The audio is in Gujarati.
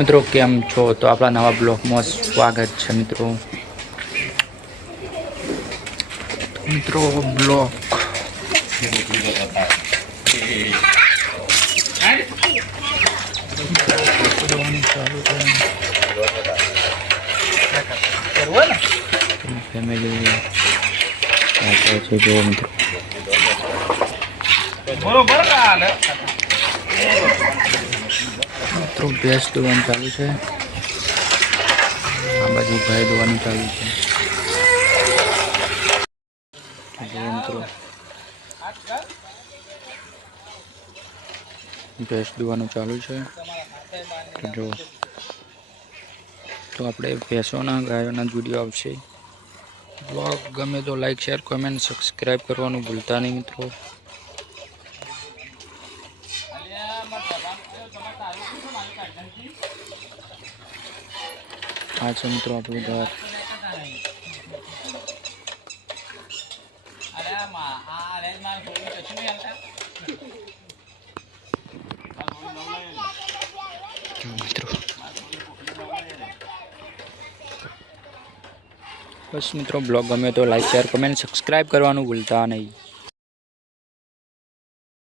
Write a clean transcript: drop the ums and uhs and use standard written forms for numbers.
મિત્રો કેમ છો? તો આપણા નવા બ્લોગમાં સ્વાગત છે મિત્રો. બ્લોગ ફેમિલી છે જો મિત્રો મિત્રો ભેંસ દોવાનું ચાલુ છે. આ બાજુ ગાય દોવાનું ચાલુ છે. મિત્રો ભેંસ દોવાનું ચાલુ છે. જો તો આપણે ભેંસોના ગાયોના વિડીયો આવશે. બ્લોગ ગમે તો લાઈક શેર કોમેન્ટ સબસ્ક્રાઈબ કરવાનું ભૂલતા નહીં મિત્રો. આ છે મિત્રો આપણું ઘર. મિત્રો બસ મિત્રો બ્લોગ ગમે તો લાઈક શેર કમેન્ટ સબસ્ક્રાઈબ કરવાનું ભૂલતા નહીં.